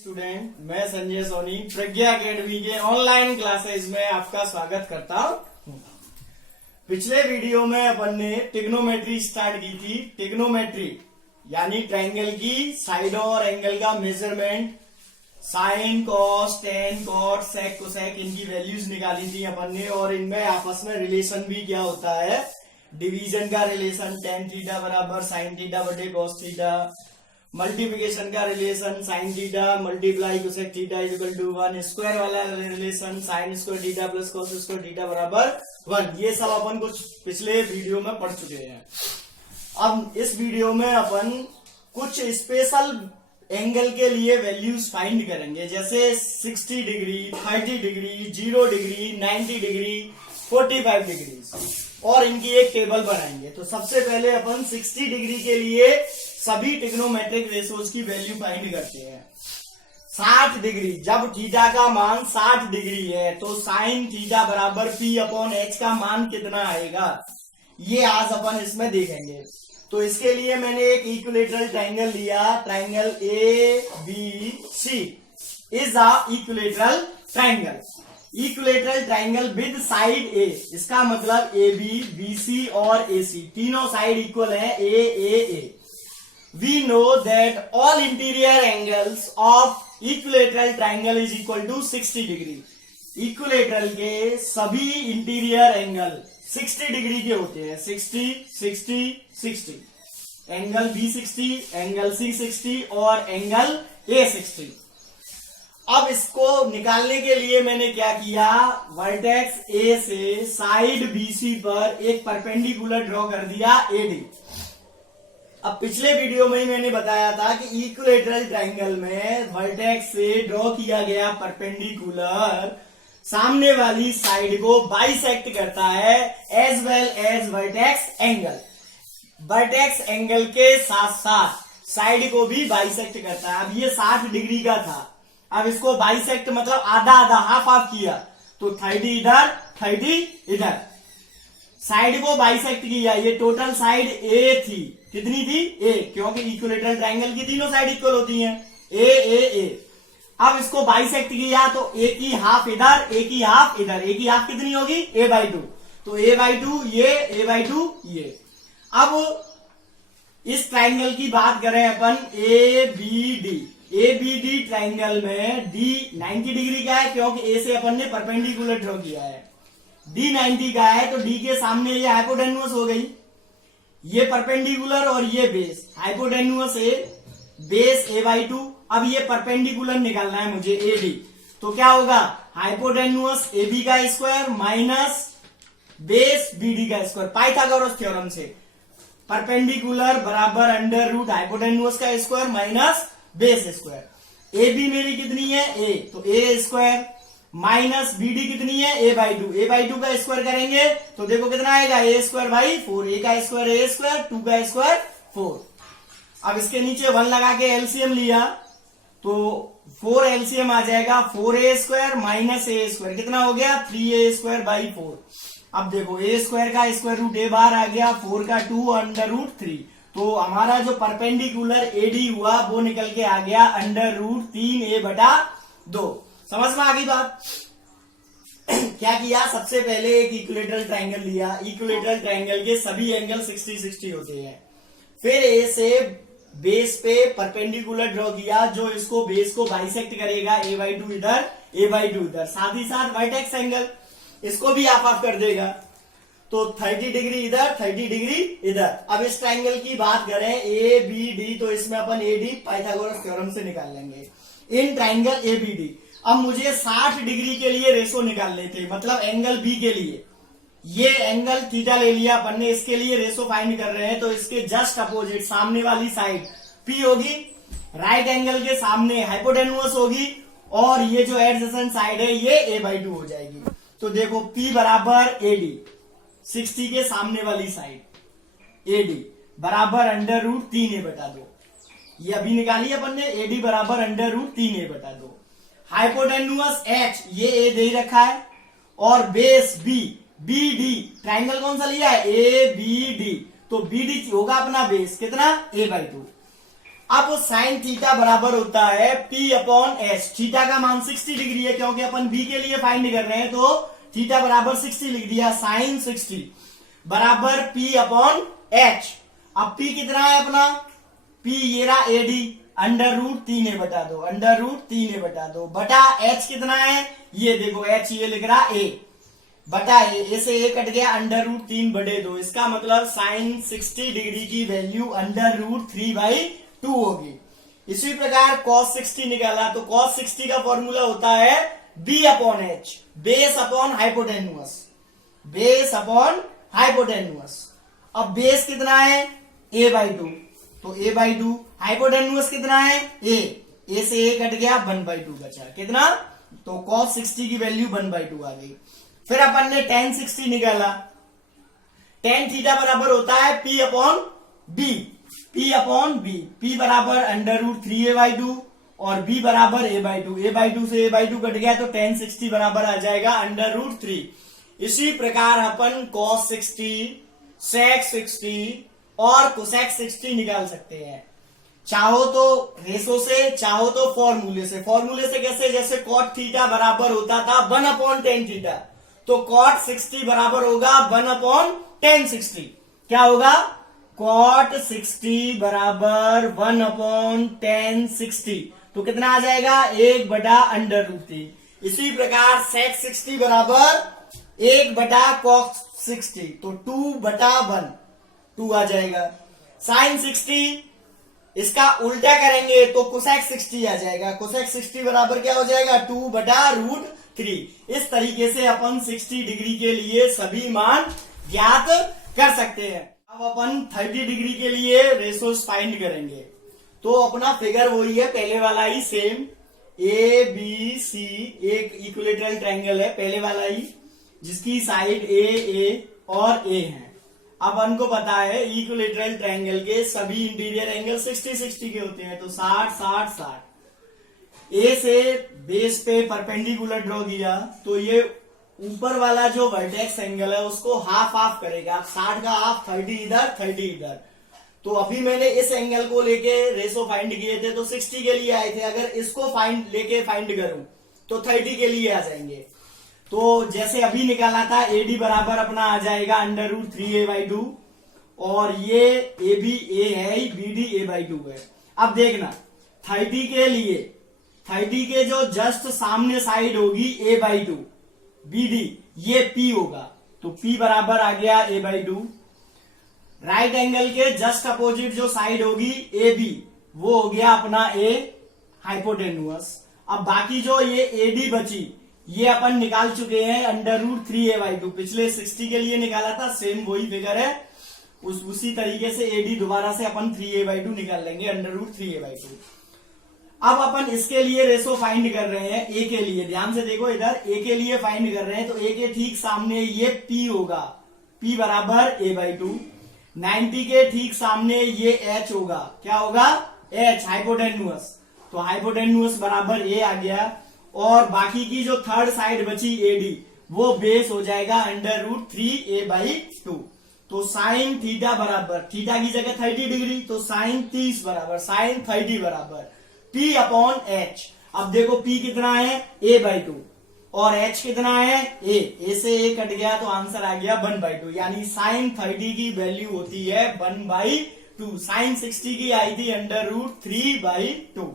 Student, मैं संजय सोनी प्रज्ञा academy के online classes में आपका स्वागत करता हूँ। पिछले वीडियो में अपन ने ट्रिग्नोमेट्री स्टार्ट की थी। ट्रिग्नोमेट्री यानी ट्रायंगल की साइडों और एंगल का measurement, sine, cos, tan, cot, sec, cosec, इनकी वैल्यूज निकाली थी अपन ने। और इनमें आपस में रिलेशन भी क्या होता है, डिवीजन का रिलेशन, टेन थीटा बराबर साइन थीटा बटे कॉस थीटा, मल्टीप्लिकेशन का relation sine theta multiply cosec theta equal to 1, square वाला relation sine square theta plus cos square theta बराबर 1। ये सब अपन कुछ पिछले वीडियो में पढ़ चुके हैं। अब इस वीडियो में अपन कुछ स्पेशल एंगल के लिए वैल्यूज फाइंड करेंगे, जैसे 60 degree, 30 degree, 0 degree, 90 degree, 45 degree, और इनकी एक टेबल बनाएंगे। तो सबसे पहले अपन 60 डिग्री के लिए सभी ट्रिग्नोमेट्रिक रेशोज की वैल्यू फाइंड करते हैं। 60 डिग्री, जब थीटा का मान 60 डिग्री है तो साइन थीटा बराबर पी अपॉन एच का मान कितना आएगा, ये आज अपन इसमें देखेंगे। तो इसके लिए मैंने एक इक्विलेटरल ट्रायंगल लिया। Triangle A B C is a equilateral triangle. Equilateral triangle with side A, इसका मतलब ए बी, बी सी और ए सी तीनों साइड इक्वल है ए। We know that all interior angles of equilateral triangle is equal to 60 degree. Equilateral के सभी interior angle 60 degree के होते हैं। 60, 60, 60, एंगल बी 60, एंगल सी 60 और एंगल ए 60। अब इसको निकालने के लिए मैंने क्या किया, वर्टेक्स ए से साइड बीसी पर एक परपेंडिकुलर ड्रॉ कर दिया एडी। अब पिछले वीडियो में ही मैंने बताया था कि इक्विलेटरल ट्रायंगल में वर्टेक्स से ड्रॉ किया गया परपेंडिकुलर सामने वाली साइड को बाइसेक्ट करता है as well as vertex angle. Vertex angle के साथ साथ साइड को भी बाइसेक्ट करता है। अब ये 60 डिग्री का था, अब इसको बाइसेक्ट मतलब आधा आधा हाफ हाफ किया, तो 30 इधर 30 इधर, साइड को बाइसेक्ट किया। ये टोटल साइड ए थी, कितनी थी ए, क्योंकि इक्विलेटरल ट्रायंगल की तीनों साइड इक्वल होती हैं, ए। अब इसको बाइसेक्ट किया तो ए की हाफ इधर, ए की हाफ इधर, ए की हाफ कितनी होगी a/2, तो a/2 ये, a/2 ये। अब इस ट्रायंगल की बात करें अपन एबीडी ट्रायंगल में डी 90 डिग्री का है, क्योंकि ए से अपन ने परपेंडिकुलर ड्रॉ किया है। डी 90 का है तो डी के सामने ये हाइपोटेन्यूअस हो गई, ये परपेंडिकुलर और ये बेस, हाइपोटेन्यूअस ए, बेस a/2। अब ये परपेंडिकुलर निकालना है मुझे एडी, तो क्या होगा, हाइपोटेन्यूअस AB का स्क्वायर माइनस बेस BD का स्क्वायर, पाइथागोरस थ्योरम से। परपेंडिकुलर बराबर अंडर रूट हाइपोटेन्यूअस का square minus base square. AB मेरी कितनी है a, तो a स्क्वायर माइनस BD कितनी है a/2 का स्क्वायर करेंगे तो देखो कितना आएगा, a स्क्वायर बाई 4, a का स्क्वायर a स्क्वायर, 2 का स्क्वायर 4। अब इसके नीचे 1 लगा के एलसीएम लिया तो 4 एलसीएम आ जाएगा, 4a square minus a square कितना हो गया, 3a स्क्वायर बाई 4। अब देखो a स्क्वायर का स्क्वायर रूट a बाहर आ गया, 4 का 2 अंडर रूट 3, तो हमारा जो परपेंडिकुलर AD हुआ वो निकल के आ गया अंडर रूट 3a/2। समझ में आ गई बात। क्या किया, सबसे पहले एक इक्विलेटरल ट्रायंगल लिया। इक्विलेटरल ट्रायंगल के सभी एंगल 60-60 होते हैं। फिर ए से बेस पे परपेंडिकुलर ड्रॉ किया जो इसको बेस को बाइसेक्ट करेगा, a/2 इधर, a/2 इधर, साथ ही साथ वर्टेक्स एंगल इसको भी आप कर देगा, तो 30 डिग्री इधर, 30 डिग्री इधर। अब इस ट्रायंगल की बात करें ABD, तो इसमें अपन AD पाइथागोरस थ्योरम से निकाल लेंगे। इन ट्रायंगल ABD अब मुझे 60 डिग्री के लिए रेशो निकालने थे, मतलब एंगल बी के लिए। ये एंगल थीटा ले लिया अपन ने, इसके लिए रेशो फाइंड कर रहे हैं, तो इसके जस्ट अपोजिट सामने वाली साइड पी होगी, राइट एंगल के सामने हाइपोटेन्यूअस होगी, और ये जो एडजेसेंट साइड है ये a/2 हो जाएगी। तो देखो P बराबर AD, 60 के सामने वाली साइड AD बराबर अंडर रूट 3a/2, ये अभी निकाली अपन ने, AD बराबर अंडर रूट 3a/2। हाइपोटेन्यूअस H ये A दे रखा है, और बेस B BD, ट्रायंगल कौन सा लिया है, ABD, तो BD होगा अपना बेस कितना, a/2। अब साइन थीटा बराबर होता है P अपॉन एच। थीटा का मान 60 डिग्री है क्योंकि अपन B के लिए फाइंड कर रहे हैं, तो थीटा बराबर 60 लिख दिया। साइन 60 बराबर P अपॉन एच। अब P कितना है अपना, P ये रहा AD, अंडर रूट 3a बटा 2, अंडर रूट 3a बटा 2 बटा H कितना है, ये देखो H ये लिख रहा A बटा ए से ए कट गया, अंडर रूट 3 बटे 2। इसका मतलब साइन 60 डिग्री की वैल्यू अंडर रूट 3/2 होगी। इसी प्रकार कॉस 60 निकाला तो कॉस 60 का फॉर्मूला होता है B upon H, base upon hypotenuse, base upon hypotenuse. अब बेस कितना है a/2, तो a/2, हाइपोटेन्यूअस कितना है a से a कट गया, 1/2 बचा। कितना, तो cos 60 की वैल्यू 1/2 आ गई। फिर अपन ने tan 60 निकाला, tan थीटा बराबर होता है P upon B, P upon B, P बराबर अंडर रूट 3a/2 और B बराबर a/2, a/2 से a/2 कट गया तो tan 60 बराबर आ जाएगा अंडर रूट 3। इसी प्रकार अपन cos 60, sec 60 और cosec 60 निकाल सकते हैं, चाहो तो रेशो से, चाहो तो फॉर्मूले से। फॉर्मूले से कैसे, जैसे cot थीटा बराबर होता था 1 अपॉन tan थीटा, तो cot 60 बराबर होगा 1 अपॉन tan 60। क्या होगा, cot 60 बराबर 1 अपॉन tan 60, तो कितना आ जाएगा 1 बटा अंडर रूट 3। इसी प्रकार sec 60 बराबर 1 बटा cos 60, तो 2 बटा 1, 2 आ जाएगा। sin 60 इसका उल्टा करेंगे तो cosec 60 आ जाएगा, cosec 60 बराबर क्या हो जाएगा 2 बटा रूट 3। इस तरीके से अपन 60 डिग्री के लिए सभी मान ज्ञात कर सकते हैं। अब अपन 30 डिग्री के लिए रेशोस फाइंड करेंगे, तो अपना फिगर वही है पहले वाला ही, सेम ABC, एक इक्विलेटरल ट्रायंगल है पहले वाला ही, जिसकी साइड A और A है। अब अपन को पता है इक्विलेटरल ट्रायंगल के सभी इंटीरियर एंगल 60-60 के होते हैं, तो 60-60-60। ए से बेस पे परपेंडिकुलर ड्रॉ किया तो ये ऊपर वाला जो वर्टेक्स एंगल है उसको हाफ हाफ करेगा। 60 का हाफ 30 इधर 30 इधर। तो अभी मैंने इस एंगल को लेके रेशो फाइंड किए थे तो 60 के लिए आए थे, अगर इसको लेके फाइंड करूं तो 30 के लिए आ जाएंगे। तो जैसे अभी निकाला था AD बराबर अपना आ जाएगा अंडर रूट 3a/2 और ये AB A है, BD a/2 है। अब देखना 30 के लिए, 30 के जो जस्ट सामने साइड होगी a/2, BD ये P होगा, तो P बराबर आ गया a/2। राइट एंगल के जस्ट अपोजिट जो साइड होगी AB, वो हो गया अपना A हाइपोटेन्यूअस। अब बाकी जो ये AD बची ये अपन निकाल चुके हैं अंडर रूट 3a/2, पिछले 60 के लिए निकाला था, सेम वही फिगर है, उसी तरीके से AD दोबारा से अपन 3a/2 निकाल लेंगे अंडर रूट 3a/2। अब अपन इसके लिए रेशो फाइंड कर रहे हैं A के लिए, ध्यान से देखो इधर A के लिए फाइंड कर रहे हैं, तो A के ठीक सामने ये P होगा, P बराबर a/2। 90 के ठीक सामने ये H होगा, क्या होगा H हाइपोटेन्यूअस, तो हाइपोटेन्यूअस बराबर A आ गया। और बाकी की जो थर्ड साइड बची AD वो बेस हो जाएगा अंडर रूट 3a/2। तो साइन थीटा बराबर, थीटा की जगह 30 डिग्री, तो साइन 30 बराबर साइन 30 बराबर P अपॉन H। अब देखो P कितना है a/2 और H कितना है A से A कट गया तो आंसर आ गया 1/2, यानी साइन 30 की वैल्यू होती है 1/2। साइन 60 की आई थी अंडर रूट 3/2।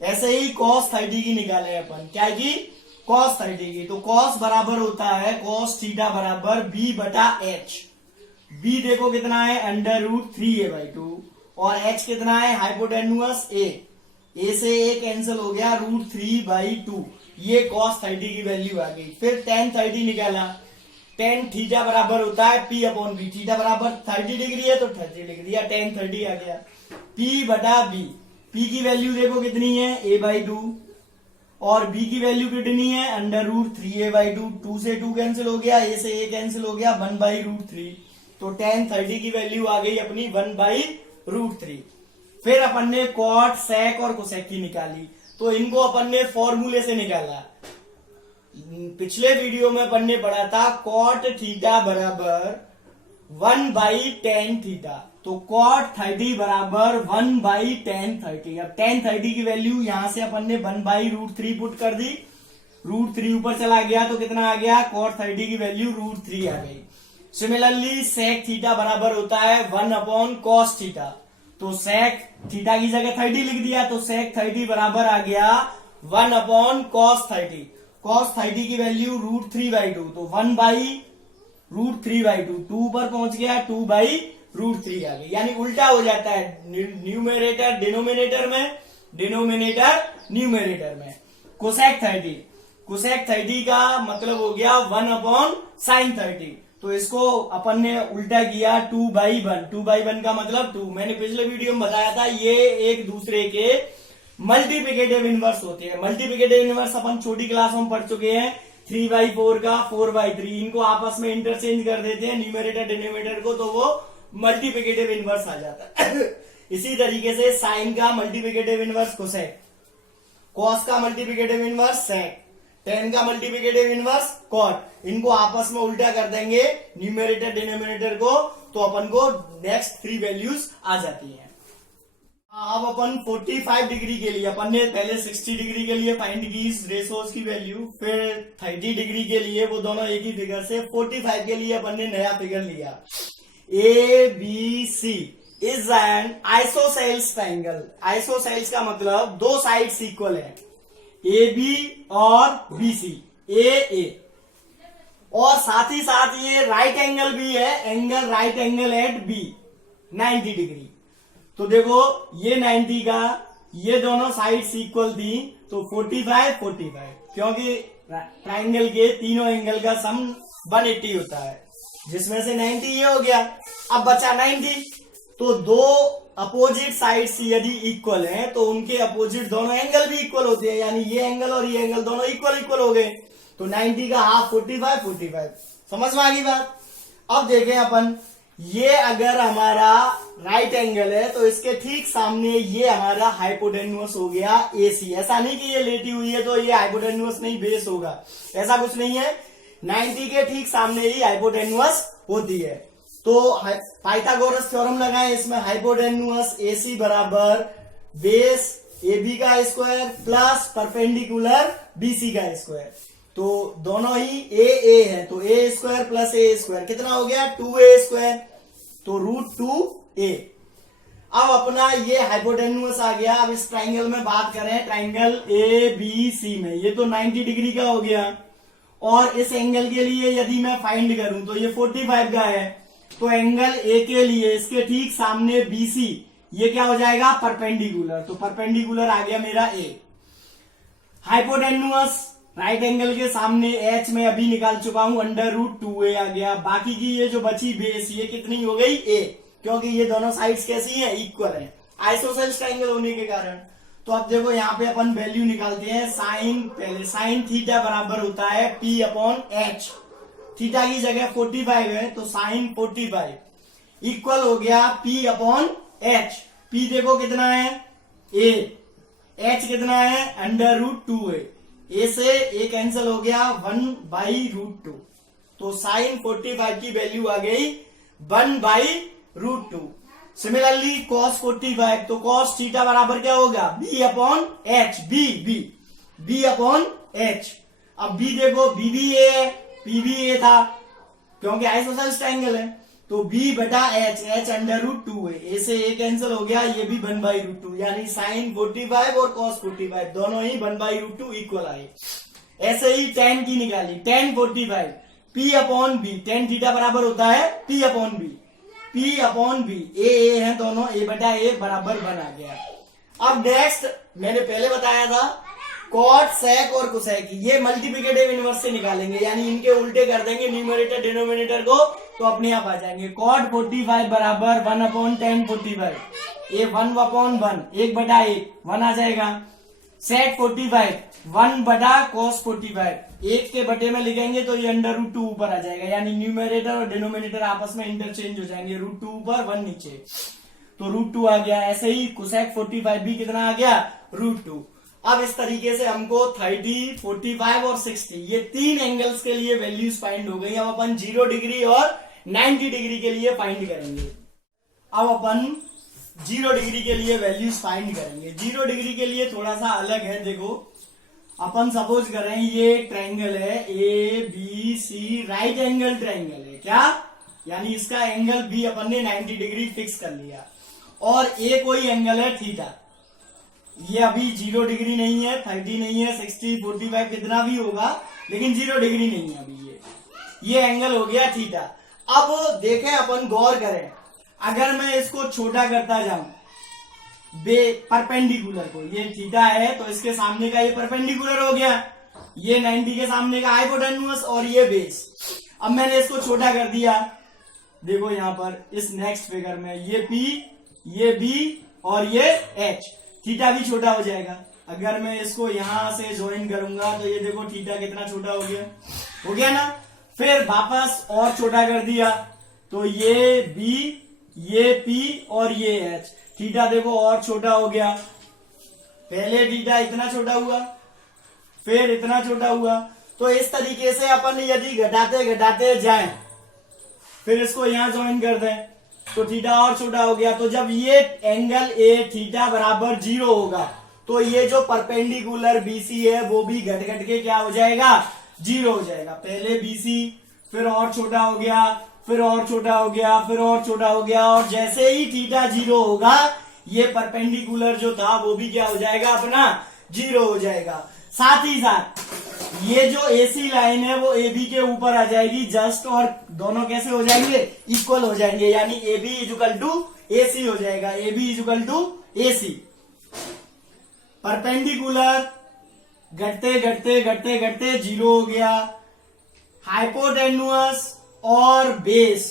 ऐसे ही cos 30 की निकाले अपन, क्या की cos 30 की, तो cos बराबर होता है cos थीटा बराबर B बटा H। B देखो कितना है अंडर रूट 3a/2 और H कितना है हाइपोटेन्यूअस A से A कैंसिल हो गया रूट 3/2, ये cos 30 की वैल्यू आ गई। फिर tan 30 निकाला, tan थीटा बराबर होता है P अपॉन B, थीटा बराबर 30 डिग्री है तो 30 डिग्री या tan 30 आ गया, P बटा B। P की वैल्यू देखो कितनी है a/2 और B की वैल्यू कितनी है अंडर रूट 3a/2, 2 से 2 कैंसिल हो गया, A से A कैंसिल हो गया, 1/√3। तो tan 30 की वैल्यू आ गई अपनी 1/√3। फिर अपन ने cot, sec और cosec की निकाली, तो इनको अपन ने फॉर्मूले से निकाला। पिछले वीडियो में अपन ने पढ़ा था cot थीटा बराबर 1/tan थीटा, तो cot 30 बराबर 1/tan30। अब tan 30 की वैल्यू यहां से अपन ने 1/√3 पुट कर दी, √3 ऊपर चला गया तो कितना आ गया, cot 30 की वैल्यू √3 आ गई। सिमिलरली sec थीटा बराबर होता है 1/cos थीटा, तो sec थीटा की जगह 30 लिख दिया, तो sec 30 बराबर आ गया 1/cos 30। cos 30 की वैल्यू √3/2, तो 1/√3/2, 2 पर पहुंच गया, 2/√3 आ गई। यानी उल्टा हो जाता है, न्यूमरेटर डिनोमिनेटर में, डिनोमिनेटर न्यूमरेटर में। कोसेक 30 का मतलब हो गया 1/sin 30, तो इसको अपन ने उल्टा किया 2/1। 2/1 का मतलब 2। मैंने पिछले वीडियो में बताया था ये एक दूसरे के मल्टीप्लिकेटिव इनवर्स होते हैं। मल्टीप्लिकेटिव इनवर्स अपन छोटी क्लासों में पढ़ चुके हैं, 3/4 का 4/3, इनको आपस में इंटरचेंज कर देते हैं न्यूमरेटर डिनोमिनेटर को, तो वो मल्टीप्लिकेटिव इनवर्स आ जाता है। इसी तरीके से साइन का मल्टीप्लिकेटिव इनवर्स कोसेक, कॉस का मल्टीप्लिकेटिव इनवर्स सेक, टेन का मल्टीप्लिकेटिव इनवर्स कॉट, इनको आपस में उल्टा कर देंगे न्यूमरेटर डिनोमिनेटर को, तो अपन को नेक्स्ट 3 वैल्यूज आ जाती हैं। अब अपन 45 डिग्री के लिए अपन ने पहले 60 डिग्री के लिए फाइंड की रेशोज की वैल्यू, फिर 30 डिग्री के लिए, वो दोनों एक ही फिगर से, 45 के लिए अपन ने नया फिगर लिया। ABC is an isosceles triangle. Isosceles का मतलब दो साइड्स इक्वल है, AB और BC, AA, और साथ ही साथ ये राइट एंगल भी है, angle right angle at B 90 degree. तो देखो ये 90 का, ये दोनों साइड्स इक्वल थी, तो 45, क्योंकि ट्राइंगल के तीनों एंगल का सम 180 होता है, जिसमें से 90 ये हो गया। अब बचा 90, तो दो अपोजिट साइड्स यदि इक्वल हैं तो उनके अपोजिट दोनों एंगल भी इक्वल होते हैं, यानी ये एंगल और ये एंगल दोनों इक्वल हो गए, तो 90 का हाफ 45। समझ में आ गई बात। अब देखें अपन, ये अगर हमारा राइट एंगल है तो इसके ठीक सामने ये हमारा हाइपोटेन्यूस हो गया AC। ऐसा नहीं कि ये लेटी हुई है तो ये हाइपोटेन्यूस नहीं बेस होगा, ऐसा कुछ नहीं है। 90 के ठीक सामने ही हाइपोटेन्यूस होती है। तो पाइथागोरस थ्योरम लगाएं इसमें, हाइपोटेन्यूस AC बराबर बेस AB का स्क्वायर प्लस परपेंडिकुलर BC का स्क्वायर, तो दोनों ही AA है, तो A square plus A square कितना हो गया, 2A स्क्वायर, तो √2A। अब अपना ये हाइपोटेन्यूस आ गया। अब इस ट्राइंगल में बात करें, ट्राइंगल ABC में, ये तो 90 डिग्री का हो गया, और इस एंगल के लिए यदि मैं फाइंड करूं तो ये 45 का है, तो एंगल A के लिए इसके ठीक सामने BC, ये क्या हो जाएगा, परपेंडिकुलर, तो परपेंडिकुलर आ गया मेरा A। हाइपोटेन्यूस राइट एंगल के सामने H में अभी निकाल चुका हूं, √2A आ गया। बाकी की ये जो बची बेस, ये कितनी हो गई, A, क्योंकि ये दोनों साइड्स कैसी हैं, इक्वल हैं, आइसोसेल्स ट्राइंगल होने के कारण। तो अब देखो यहाँ पे अपन वैल्यू निकालते हैं। साइन, पहले साइन थीटा बराबर होता है P/H, थीटा की जगह 45 है, तो साइन 45 इक्वल हो गया P/H। P देखो कितना है, A, H कितना है, √2A, A से A कैंसिल हो गया, 1/√2, तो साइन 45 की वैल्यू आ गई 1/√2। सिमिलरली cos 45, तो cos थीटा बराबर क्या होगा, B/H, B/H। अब B देखो, B भी A है, P भी A था, क्योंकि आइसोसेल्स ट्राइंगल है, तो B/H, H √2 है, A से A कैंसिल हो गया, ये भी 1/√2, यानी साइन 45 और cos 45 दोनों ही 1/√2 इक्वल आए। ऐसे ही tan की निकाली, tan 45 P/B, tan थीटा बराबर होता है P/B, A है दोनों, A/A बराबर 1 आ गया। अब नेक्स्ट मैंने पहले बताया था, कॉट, सेक और कोसेक, ये मल्टीप्लिकेटिव इनवर्स से निकालेंगे, यानी इनके उल्टे कर देंगे न्यूमरेटर डिनोमिनेटर को, तो अपने आप आ जाएंगे। कॉट 45 बराबर 1/tan 45, ये 1/1, 1/1, 1 आ जाएगा। सेक 45 1/cos 45, 1 के बटे में लिखेंगे तो ये √2 ऊपर आ जाएगा, यानी न्यूमरेटर और डिनोमिनेटर आपस में इंटरचेंज हो जाएंगे, √2 ऊपर 1 नीचे, तो √2 आ गया। ऐसे ही कोसेक 45 भी कितना आ गया, √2। अब इस तरीके से हमको 30, 45 और 60 ये 3 एंगल्स के लिए वैल्यूज फाइंड हो गई। अब अपन 0 डिग्री और 90 डिग्री के लिए फाइंड करेंगे। अब अपन 0 डिग्री के लिए वैल्यूज फाइंड करेंगे। 0 डिग्री के लिए थोड़ा सा अलग है। देखो अपन सपोज करें ये ट्रायंगल है ABC, राइट एंगल ट्रायंगल है क्या, यानी इसका एंगल भी अपन ने 90 डिग्री फिक्स कर लिया, और ए कोई एंगल है थीटा। ये अभी 0 डिग्री नहीं है, 30 नहीं है, 60, 45 कितना भी होगा, लेकिन 0 डिग्री नहीं है अभी। ये एंगल हो गया थीटा। अब देखें, अपन गौर करें, अगर मैं इसको छोटा करता जाऊं परपेंडिकुलर को, ये थीटा है तो इसके सामने का ये परपेंडिकुलर हो गया, ये 90 के सामने का हाइपोटेन्यूस और ये बेस। अब मैंने इसको छोटा कर दिया, देखो यहां पर इस नेक्स्ट फिगर में ये P, ये B और ये H, थीटा भी छोटा हो जाएगा। अगर मैं इसको यहां से ज्वाइन करूंगा तो ये देखो थीटा कितना छोटा हो गया ना। फिर वापस और छोटा कर दिया तो ये B, ये P और ये H, थीटा देखो और छोटा हो गया। पहले थीटा इतना छोटा हुआ, फिर इतना छोटा हुआ। तो इस तरीके से अपन यदि घटाते घटाते जाएं, फिर इसको यहां ज्वाइन कर दें तो थीटा और छोटा हो गया। तो जब ये एंगल ए थीटा बराबर 0 होगा तो ये जो परपेंडिकुलर BC है वो भी घट घट के क्या हो जाएगा, 0 हो जाएगा। पहले BC, फिर और छोटा हो गया, फिर और छोटा हो गया, फिर और छोटा हो गया, और जैसे ही थीटा 0 होगा ये परपेंडिकुलर जो था वो भी क्या हो जाएगा, अपना 0 हो जाएगा। साथ ही साथ ये जो AC लाइन है वो AB के ऊपर आ जाएगी जस्ट, और दोनों कैसे हो जाएंगे, इक्वल हो जाएंगे, यानी AB इक्वल टू AC हो जाएगा, AB equal to AC। Perpendicular घटते घटते घटते घटते 0 हो गया। हाइपोटेन्यूअस और बेस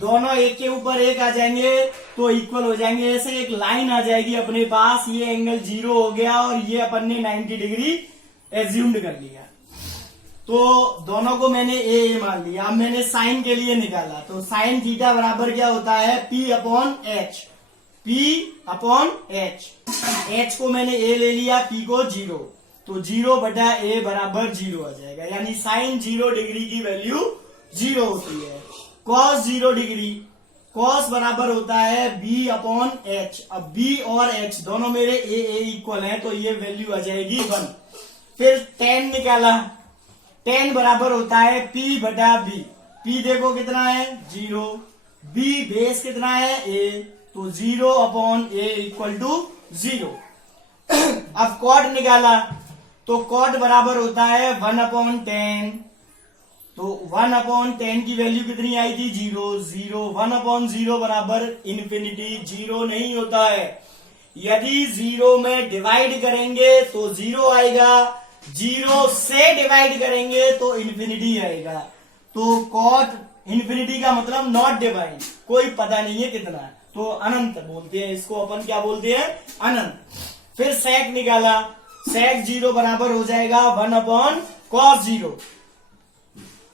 दोनों एक के ऊपर एक आ जाएंगे तो इक्वल हो जाएंगे। ऐसे एक लाइन आ जाएगी अपने पास, ये एंगल 0 हो गया और ये अपन ने 90 डिग्री एज्यूम्ड कर लिया। तो दोनों को मैंने ए मान लिया। अब मैंने साइन के लिए निकाला तो साइन थीटा बराबर क्या होता है, P upon H, P upon H। H को मैंने ए ले लिया, P को 0, तो 0 बटा ए बराबर 0 आ जाएगा, यानी साइन 0 डिग्री की वैल्यू 0 होती है। कॉस 0 डिग्री, कॉस बराबर होता है B अपॉन H। अब B और H दोनों मेरे ए इक्वल हैं तो ये वैल्यू आ जाएगी 1। फिर tan निकाला, tan बराबर होता है P बटा B। P देखो कितना है, 0, B बेस कितना है, A, तो 0 अपॉन A इक्वल टू 0। अब कॉट निकाला तो कॉट बराबर होता है 1 अपॉन 10, तो 1 अपॉन 10 की वैल्यू कितनी आई थी, 0, 0, 1 अपॉन 0 बराबर इन्फिनिटी, 0 नहीं होता है। यदि 0 में डिवाइड करेंगे तो 0 आएगा, 0 से डिवाइड करेंगे तो इन्फिनिटी आएगा। तो कॉट इन्फिनिटी का मतलब नॉट डिवाइड, कोई पता नहीं है कितना है, तो अनंत बोलते हैं इसको, अपन क्या बोलते हैं, अनंत। फिर सेक निकाला, सेक 0 बराबर हो जाएगा 1 अपॉन कॉस 0।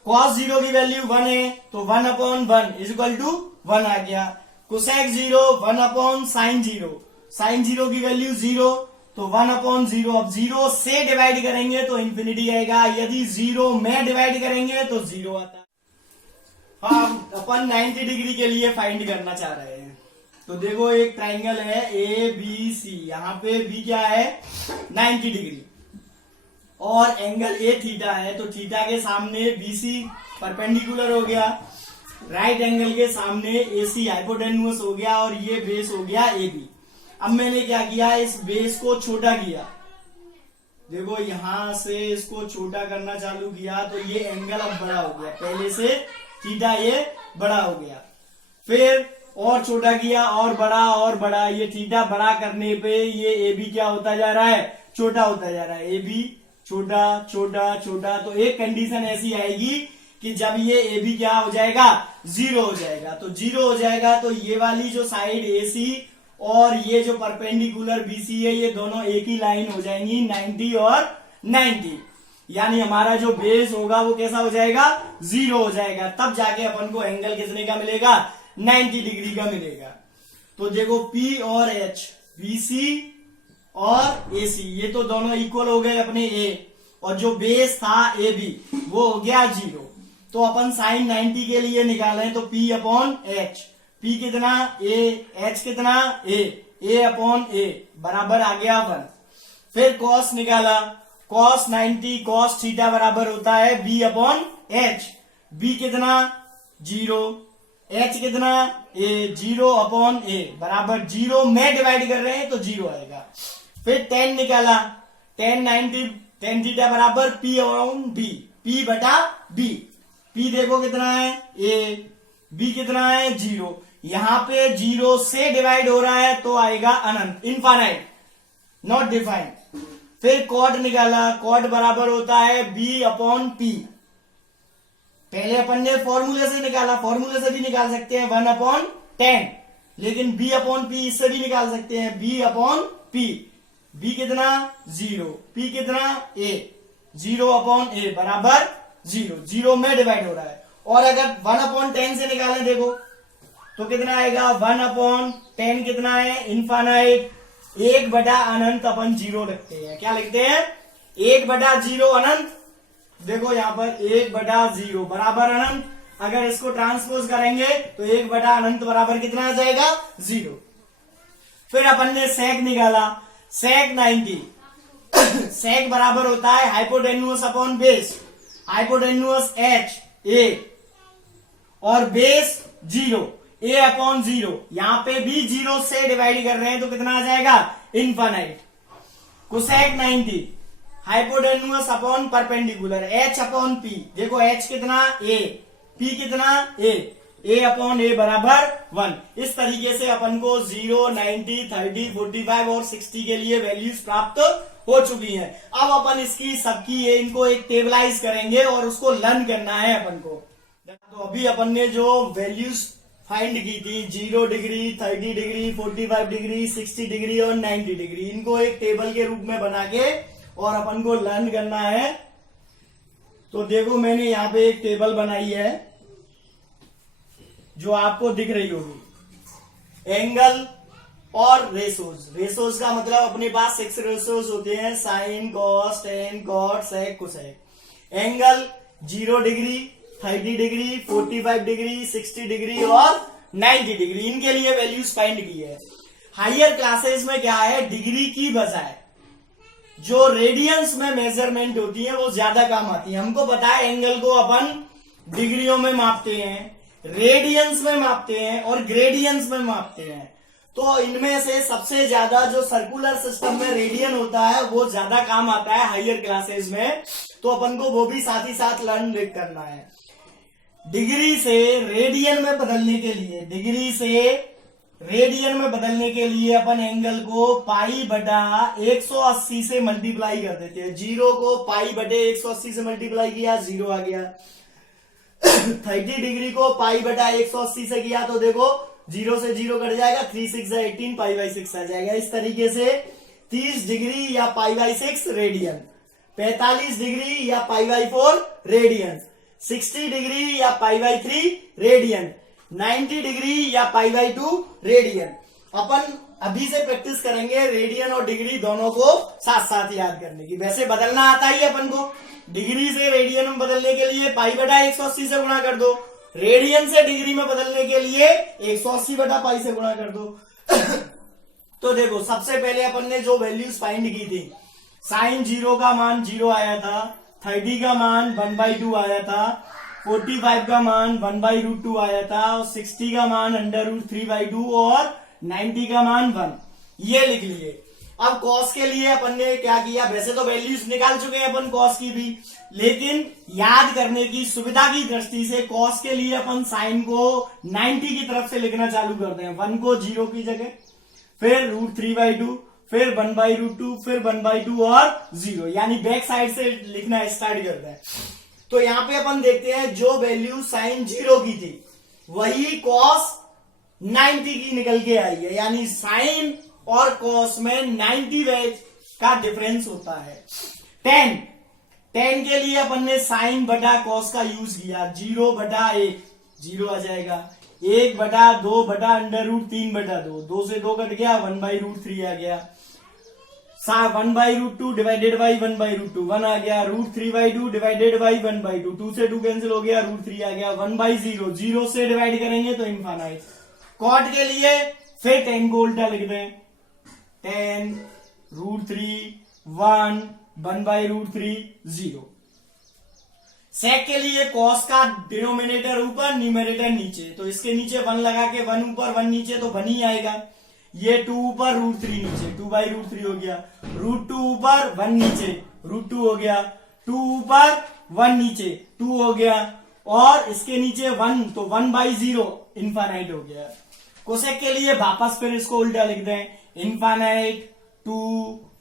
कॉस 0 की वैल्यू 1 है तो 1 अपॉन 1 इज इक्वल टू 1 आ गया। कोसेक 0 1 अपॉन साइन 0, साइन 0 की वैल्यू 0 तो 1 अपॉन 0। अब 0 से डिवाइड करेंगे तो इन्फिनिटी आएगा, यदि 0 में डिवाइड करेंगे तो 0 आता है। हाँ, अपन 90 डिग्री के लिए फाइंड करना चाह रहे हैं। तो देखो एक ट्राइंगल है ABC, यहाँ पे B क्या है, 90 डिग्री, और एंगल ए थीटा है तो थीटा के सामने BC परपेंडिकुलर हो गया, राइट एंगल के सामने AC हाइपोटेन्यूस हो गया, और ये बेस हो गया AB। अब मैंने क्या किया, इस बेस को छोटा किया, देखो यहां से इसको छोटा करना चालू किया तो ये एंगल अब बड़ा हो गया, पहले से थीटा ये बड़ा हो गया। फिर और छोटा किया और बड़ा, ये थीटा बड़ा करने पे ये AB क्या होता जा रहा है, छोटा होता जा रहा है। AB छोटा छोटा छोटा, तो एक कंडीशन ऐसी आएगी कि जब ये AB क्या हो जाएगा, 0 हो जाएगा। तो 0 हो जाएगा तो ये वाली जो साइड AC और ये जो परपेंडिकुलर BC है ये दोनों एक ही लाइन हो जाएंगी, 90 और 90, यानी हमारा जो बेस होगा वो कैसा हो जाएगा, 0 हो जाएगा। तब जाके अपन को एंगल कितने का मिलेगा, 90 डिग्री का मिलेगा। तो देखो P और H, BC और AC ये तो दोनों इक्वल हो गए अपने A, और जो बेस था AB वो हो गया 0। तो अपन साइन 90 के लिए निकालें तो P अपॉन H, P कितना A, H कितना A अपॉन A बराबर आ गया 1। फिर cos निकाला, cos 90 cos थीटा बराबर होता है B अपॉन H। B कितना 0, H कितना A, 0 अपॉन A बराबर 0 में डिवाइड कर रहे हैं तो 0 आएगा। फिर tan निकाला, tan 90 tan थीटा बराबर P अपॉन B, P बटा B। P देखो कितना है A, B कितना है 0, यहां पे 0 से डिवाइड हो रहा है तो आएगा अनंत, इनफाइनाइट, नॉट डिफाइंड। फिर कॉट निकाला, कॉट बराबर होता है B अपॉन P। पहले अपन ने फॉर्मूले से निकाला, फॉर्मूले से भी निकाल सकते हैं 1 अपॉन 10, लेकिन B अपॉन P इससे भी निकाल सकते हैं B अपॉन P। B कितना 0, P कितना A, 0 अपॉन A बराबर 0, 0 में डिवाइड हो रहा है। और अगर 1 अपॉन 10 से निकालें देखो तो कितना आएगा 1 अपॉन 10 कितना है इनफाइनाइट, 1 बटा अनंत अपन 0 रखते हैं। क्या लिखते हैं 1 बटा 0 अनंत। देखो यहां पर 1 बटा 0 बराबर अनंत, अगर इसको ट्रांसपोज करेंगे तो 1 बटा अनंत बराबर कितना आ जाएगा 0। फिर अपन ने सेक निकाला, सेक 90 सेक बराबर होता है hypotenuse upon base, hypotenuse H A और बेस 0 A अपॉन 0, यहां पे भी 0 से डिवाइड कर रहे हैं तो कितना आ जाएगा infinite. Cosec 90 hypotenuse upon perpendicular H upon P, देखो H कितना A, P कितना A अपॉन A बराबर 1। इस तरीके से अपन को 0, 90, 30, 45 और 60 के लिए वैल्यूज प्राप्त हो चुकी हैं। अब अपन इसकी सबकी इनको एक टेबलाइज करेंगे और उसको लर्न करना है अपन को। तो अभी अपन ने जो वैल्यूज फाइंड की थी 0 डिग्री, 30 डिग्री, 45 डिग्री, 60 डिग्री और 90 डिग्री, इनको एक टेबल के रूप में बना के और अपन को लर्न करना है। तो देखो मैंने यहाँ पे एक टेबल बनाई है जो आपको दिख रही होगी। एंगल और रेशोज, रेशोज का मतलब अपने पास 6 रेशोज होते हैं, sine, cos, tan, cot, sec, cosec. Angle 0 degree, 30 degree, 45 degree, 60 degree और 90 डिग्री, इनके लिए वैल्यूज फाइंड की है। हायर क्लासेस में क्या है, डिग्री की बजाय जो रेडियंस में मेजरमेंट होती है वो ज्यादा काम आती है। हमको पता है एंगल को अपन डिग्रियों में मापते हैं, रेडियंस में मापते हैं और ग्रेडियंस में मापते हैं। तो इनमें से सबसे ज्यादा जो सर्कुलर सिस्टम में रेडियन होता है वो ज्यादा काम आता है हायर क्लासेस में, तो अपन को वो भी साथ ही साथ लर्न करना है। डिग्री से रेडियन में बदलने के लिए, डिग्री से रेडियन में बदलने के लिए अपन एंगल को पाई बटा 180 से मल्टीप्लाई कर देते हैं। 0 को पाई बटे 180 से मल्टीप्लाई किया, 0 आ गया। 30 डिग्री को पाई बटा 180 से किया तो देखो 0 से 0 कट जाएगा, 3 6 18 पाई बाई 6 आ जाएगा। इस तरीके से 30 डिग्री या पाई बाई 6 रेडियन, 45 डिग्री या पाई बाई 4 रेडियन, 60 डिग्री या पाई बाई 3 रेडियन, 90 डिग्री या पाई बाई 2 रेडियन। अपन अभी से प्रैक्टिस करेंगे रेडियन और डिग्री दोनों को साथ साथ याद करने की। वैसे बदलना आता ही अपन को, डिग्री से रेडियन में बदलने के लिए पाई बटा 180 से गुणा कर दो, रेडियन से डिग्री में बदलने के लिए 180 बटा पाई से गुणा कर दो। तो देखो सबसे पहले अपन ने जो वैल्यूज फाइंड की थी, साइन 0 का मान 0 आया था, 30 का मान 1/2 आया था, 45 का मान 1/√2 आया था और 60 का मान √3/2 और 90 का मान 1, ये लिख लिए। अब कॉस के लिए अपन ने क्या किया, वैसे तो वैल्यूज निकाल चुके हैं अपन कॉस की भी, लेकिन याद करने की सुविधा की दृष्टि से कॉस के लिए अपन साइन को 90 की तरफ से लिखना चालू करते हैं। 1 को 0 की जगह, फिर √3/2, फिर 1/√2, फिर 1/2 और 0, यानी बैक साइड से लिखना स्टार्ट करते हैं। तो यहां पे अपन देखते हैं जो वैल्यू साइन 0 की थी वही कॉस 90 की निकल के आई है, यानी साइन और कॉस में 90 वेज का डिफरेंस होता है। टेन के लिए अपन ने साइन बटा कॉस का यूज किया, 0 बटा 1 0 आ जाएगा, 1 बटा 2 बटा √3/2, 2 से 2 कट गया, 1/√3 आ गया, 1/√2 डिवाइडेड बाई 1/√2 1 आ गया, √3/2 डिवाइडेड बाई 1/2, 2 से 2 कैंसिल हो गया, √3 आ गया, 1/0, 0 से डिवाइड करेंगे तो इनफाइनाइट, कॉट के लिए फिर 10 को उल्टा लिख दें, 10 √3 1 1/√3 0। सेक के लिए कॉस का डिनोमिनेटर ऊपर न्यूमरेटर नीचे, तो इसके नीचे 1 लगा के 1 ऊपर 1 नीचे तो 1 ही आएगा। ये 2 ऊपर √3 नीचे 2/√3 हो गया, √2 ऊपर 1 नीचे √2 हो गया, 2 ऊपर 1 नीचे 2 हो गया, और इसके नीचे 1 तो 1/0 इनफाइनाइट हो गया। कोसेक के लिए वापस फिर इसको उल्टा लिख दें, इनफाइनाइट 2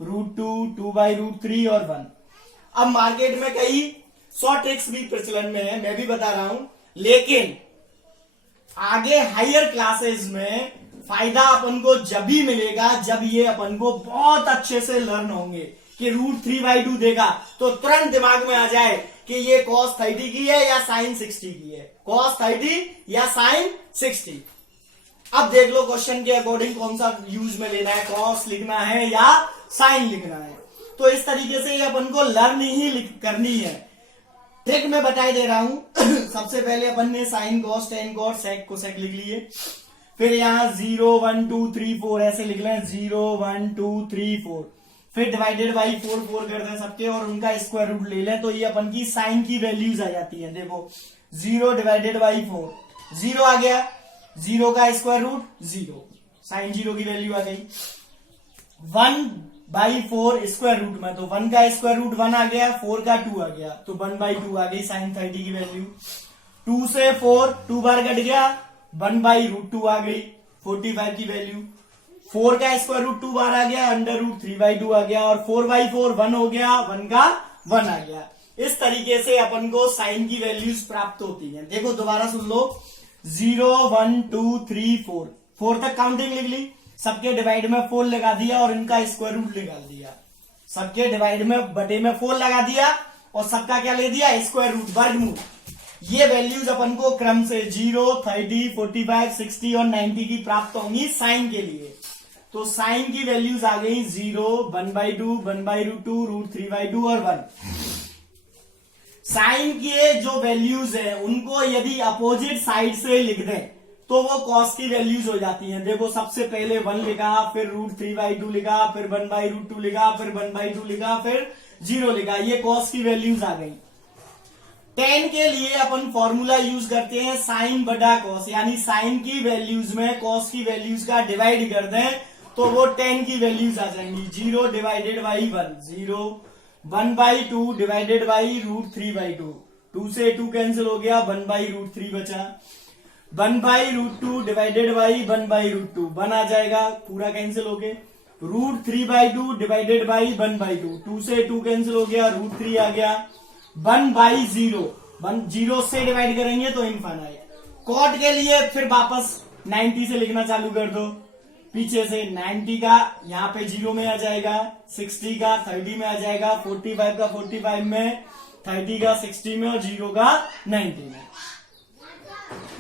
√2 2/√3 और 1। अब मार्केट में कई 100 ट्रिक्स भी प्रचलन में है, मैं भी बता रहा हूं, लेकिन आगे हायर क्लासेस में फायदा अपन को जब भी मिलेगा जब ये अपन को बहुत अच्छे से लर्न होंगे कि √3/2 देगा तो तुरंत दिमाग में आ जाए कि ये cos 30 की है या sin 60 की है, cos 30 या sin 60। अब देख लो क्वेश्चन के अकॉर्डिंग कौन सा यूज में लेना है, cos लिखना है या sin लिखना है। तो इस तरीके से ये अपन को लर्न ही करनी है। ट्रिक मैं बताई दे रहा हूं। सबसे पहले अपन ने sign cos tan cos sec cosec लिख लिए, फिर यहां 0 1 2 3 4 ऐसे लिख लें, 0 1 2 3 4, फिर डिवाइडेड बाई 4 4 कर दें सबके और उनका स्क्वायर रूट ले लें, तो ये अपन की साइन की वैल्यूज आ जाती है। देखो 0 डिवाइडेड बाई 4 0 आ गया, 0 का स्क्वायर रूट 0, साइन 0 की वैल्यू आ गई। 1/4 स्क्वायर रूट में, तो 1 का स्क्वायर रूट 1 आ गया, 4 का 2 आ गया, तो 1/2 आ गई साइन 30 की वैल्यू। 2 से 4 2 बार कट गया, 1/√2 आ गई 45 की वैल्यू। 4 का स्क्वायर रूट 2 बार आ गया, √3/2 आ गया, और 4/4 1 हो गया, 1 का 1 आ गया। इस तरीके से अपन को साइन की वैल्यूज प्राप्त होती हैं। देखो दोबारा सुन लो, 0 1 2 3 4 4 तक काउंटिंग लिख ली, सबके डिवाइड में 4 लगा दिया और इनका स्क्वायर रूट निकाल दिया। सबके डिवाइड में बटे में 4 लगा दिया और सबका क्या ले दिया, स्क्वायर रूट वर्गमूल। ये वैल्यूज अपन को क्रम से 0 30 45 60 और 90 की प्राप्त होंगी साइन के लिए। तो साइन की वैल्यूज आ गई 0 1/2 1/√2 √3/2 और 1। साइन के जो वैल्यूज है उनको यदि अपोजिट साइड से लिख दें तो वो कॉस की वैल्यूज हो जाती हैं। देखो सबसे पहले 1 लिखा, फिर √3/2 लिखा, फिर 1/√2 लिखा, फिर 1/2 लिखा, फिर 0 लिखा, ये कॉस की वैल्यूज आ गई। tan के लिए अपन फॉर्मूला यूज करते हैं साइन बटा कॉस, यानी साइन की वैल्यूज में कॉस की वैल्यूज का डिवाइड कर दें तो वो tan की वैल्यूज आ जाएंगी। 0 डिवाइडेड बाई 1 0, 1/2 डिवाइडेड बाई √3/2, 2 से 2 कैंसिल हो गया, 1/√3 बचा, 1/√2 डिवाइडेड बाई 1/√2 1 आ जाएगा, पूरा कैंसिल हो गया, √3/2 डिवाइडेड बाई 1/2, 2 से 2 कैंसिल हो गया, √3 आ गया, 1/0 0 से डिवाइड करेंगे तो इनफाइनाइट। कॉट के लिए फिर वापस 90 से लिखना चालू कर दो, पीछे से 90 का यहाँ पे 0 में आ जाएगा, 60 का 30 में आ जाएगा, 45 का 45 में, 30 का 60 में और 0 का 90 में।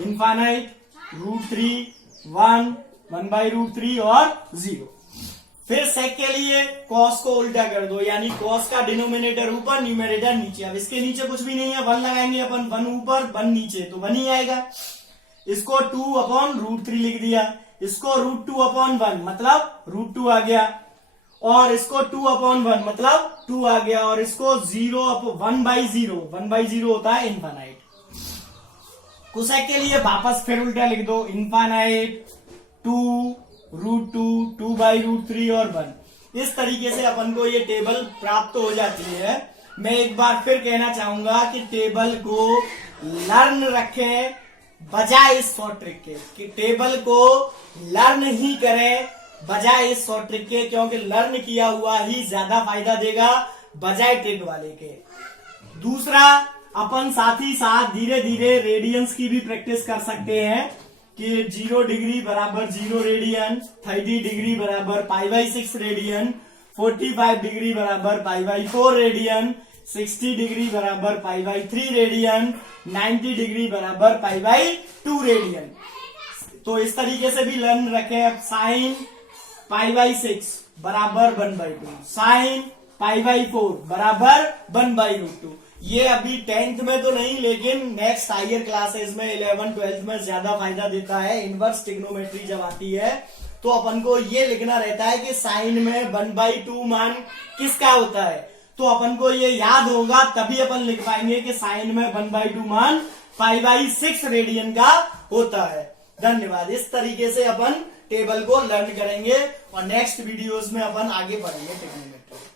इनफाइनाइट √3 1 1/√3 और 0। फिर सेक के लिए कॉस को उल्टा कर दो, यानी कॉस का डिनोमिनेटर ऊपर न्यूमरेटर नीचे। अब इसके नीचे कुछ भी नहीं है, 1 लगाएंगे अपन, 1 ऊपर 1 नीचे तो 1 ही आएगा। इसको 2/√3 लिख दिया, इसको √2/1 मतलब √2 आ गया, और इसको 2/1 मतलब 2 आ गया, और इसको 1/0 1/0 होता है इनफाइनाइट। कोसेक के लिए वापस फिर उल्टा लिख दो, इनफाइनाइट 2 √2 2/√3 और 1। इस तरीके से अपन को ये टेबल प्राप्त हो जाती है। मैं एक बार फिर कहना चाहूंगा कि टेबल को लर्न रखें बजाय इस शॉर्ट ट्रिक के, कि टेबल को लर्न ही करें बजाय इस शॉर्ट ट्रिक के, क्योंकि लर्न किया हुआ ही ज्यादा फायदा देगा बजाय ट्रिक वाले के। दूसरा, अपन साथ ही साथ धीरे धीरे रेडियंस की भी प्रैक्टिस कर सकते हैं कि 0 डिग्री बराबर 0 रेडियन, 30 डिग्री बराबर π/6 रेडियन, 45 डिग्री बराबर π/4 रेडियन, 60 डिग्री बराबर π/3 रेडियन, 90 डिग्री बराबर π/2 रेडियन। तो इस तरीके से भी लर्न रखें। साइन π/6 बराबर 1/2, साइन π/4 बराबर 1/√2। ये अभी 10th में तो नहीं, लेकिन नेक्स्ट हायर क्लासेस में 11 12th में ज्यादा फायदा देता है। इनवर्स ट्रिग्नोमेट्री जब आती है तो अपन को ये लिखना रहता है कि साइन में 1/2 मान किसका होता है। तो अपन को ये याद होगा तभी अपन लिख पाएंगे कि साइन में 1/2 मान π/6 रेडियन का होता है। धन्यवाद। इस तरीके से अपन टेबल को लर्न करेंगे और नेक्स्ट वीडियोस में अपन आगे बढ़ेंगे ट्रिग्नोमेट्री।